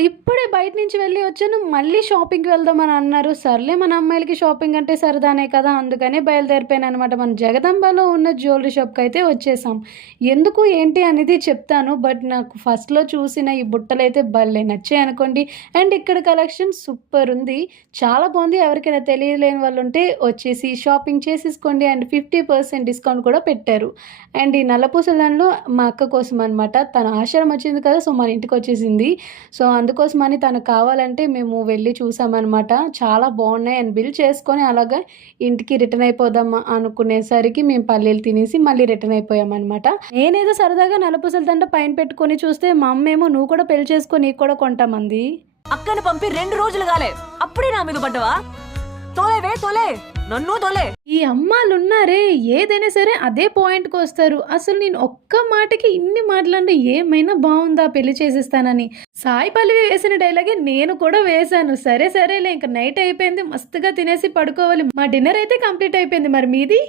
ఇప్పుడే బయట నుంచి వెళ్ళి వచ్చాను. మళ్ళీ షాపింగ్‌కి వెళ్దామని అన్నారు. సర్లే మన అమ్మాయిలకి షాపింగ్ అంటే సరదానే కదా! అందుకనే బయలుదేరిపోయాననమాట. మన జగదంబలో ఉన్న జ్యువెల్లరీ షాప్‌కయితే వచ్చేసాం. ఎందుకు ఏంటి అనేది చెప్తాను. బట్ నాకు ఫస్ట్‌లో చూసిన ఈ బుట్టలైతే భలే నచ్చాయనుకోండి. అండ్ ఇక్కడ కలెక్షన్ సూపరుంది. చాలా బావుంది. ఎవరికైనా తెలియలేని వాళ్ళుంటే వచ్చేసి షాపింగ్ చేసేసుకోండి. అండ్ 50% డిస్కౌంట్ కూడా పెట్టారు. అండ్ ఈ నల్లపూసల దండలు మా అక్క కోసం అనమాట. తన ఆషాఢం వచ్చింది కదా! సో, మన ఇంటికొచ్చేసింది. సో, అందుకోసమని తనకు కావాలంటే మేము వెళ్లి చూసామనమాట. చాలా బావున్నాయి అండ్ బిల్ చేసుకొని అలాగా ఇంటికి రిటర్న్ అయిపోదాం అనుకునేసరికి మేము పల్లీలు తినేసి మళ్ళీ రిటర్న్ అయిపోయామనమాట. నేనేదో సరదాగా నల్లపూసల దండ పైన పెట్టుకొని చూస్తే మా అమ్మేమో "నువ్వు కూడా పెళ్లి చేసుకో నీకు కూడా కొంటామంది." అక్కని పంపి 2 రోజులు గాలే అప్పుడే నా మీద పడ్డవా? తోలేవే తోలే, నన్ను తోలే. ఈ అమ్మాలున్నారే ఏదైనా సరే అదే పాయింట్‌కొస్తారు. అసలు నేను ఒక్క మాటకి ఇన్ని మాటలంటే ఏమైనా బావుందా పెళ్లి చేసేస్తానని. సాయి పల్లవి వేసిన డైలాగే నేను కూడా వేశాను. సరే సరేలే ఇంక నైట్ అయిపోయింది. మస్తుగా తినేసి పడుకోవాలి. మా డిన్నర్ అయితే కంప్లీట్ అయిపోయింది. మరి మీది?